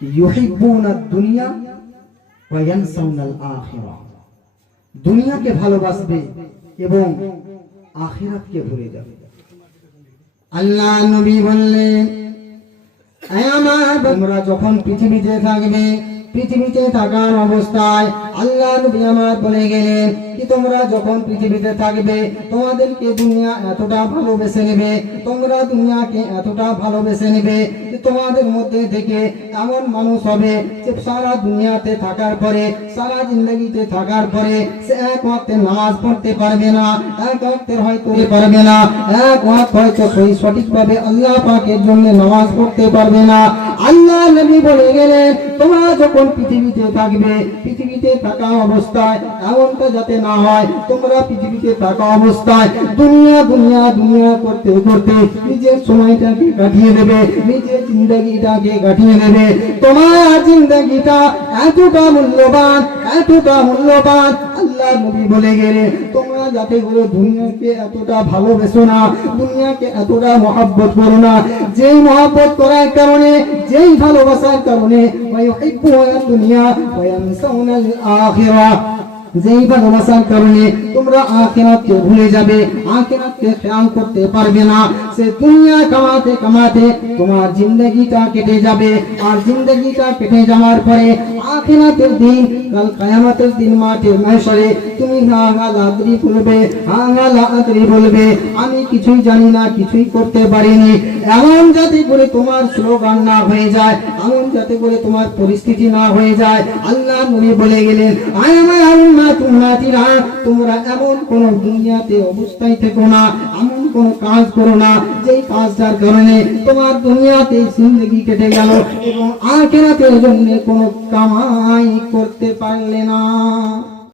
ইউহিব্বুনাদ দুনিয়া ওয়া ইয়ানসাউনাল আখিরা, দুনিয়াকে ভালোবাসবে এবং আখিরাতকে ভুলে যাবে। আল্লাহ নবী বললেন, তোমরা যখন পৃথিবীতে থাকবে, পৃথিবীতে থাকার অবস্থায় আল্লাহ নবী আমার বলে গেলেন কি তোমরা যখন পৃথিবীতে থাকবে তোমাদেরকে দুনিয়া এতটা ভালোবেসে নেবে, তোমরা দুনিয়াকে এতটা ভালোবেসে নেবে যে তোমাদের মধ্যে থেকে এমন মানুষ হবে যে সারা দুনিয়াতে থাকার পরে, সারা জিন্দগিতে থাকার পরে সে এক ওয়াক্তে নামাজ পড়তে পারবে না, এক ওয়াক্তের হয়তো পারবে না, এক ওয়াক্ত হয়তো সঠিকভাবে আল্লাহ পাকের জন্য নামাজ পড়তে পারবে না। আল্লাহ নবী বলে গেলেন তোমরা যখন পৃথিবীতে থাকবে, পৃথিবীতে থাকা অবস্থায় এমনটা যাতে না হয় তোমরা পৃথিবীতে থাকা অবস্থায় দুনিয়া দুনিয়া দুনিয়া করতে করতে নিজের সময়টাকে কাটিয়ে দেবে, নিজের জিন্দগিটাকে কাটিয়ে দেবে। তোমার জিন্দগিটা এতটা মূল্যবান, এতটা মূল্যবান। আল্লাহ নবী বলে গেলেন তোমরা যাতে করে দুনিয়াকে এতটা ভালোবেসো না, দুনিয়াকে এতটা মহব্বত করো না, যেই মহব্বত করার কারণে, যেই ভালোবাসার কারণে দুনিয়া আখিরা, যেই ভালোবাসার কারণে তোমরা আখিরাতকে ভুলে যাবে, আখিরাতকে খেয়াল করতে পারবে না, সে দুনিয়া কামাতে কামাতে তোমার জিন্দগিটা কেটে যাবে। আর জিন্দগিটা কেটে যাওয়ার পরে আখিরাতের দিন, কাল কিয়ামতের দিন মাঠে মাশরে তুমি হাগালাদ্রি বলবে, হাগালাদ্রি বলবে আমি কিছুই জানি না, কিছুই করতে পারিনি। এমন যাতে করে তোমার স্লোগান না হয়ে যায়, এমন যাতে করে তোমার পরিস্থিতি না হয়ে যায়। আল্লাহ নবী বলে গেলেন তোমরা এমন কোন দুনিয়াতে অবস্থায় থেকো না, এমন কোন কাজ করো না যেই কাজটার কারণে তোমার দুনিয়াতে জিন্দগি কেটে গেল এবং আখিরাতের জন্য কোনো কামাই করতে পারলে না।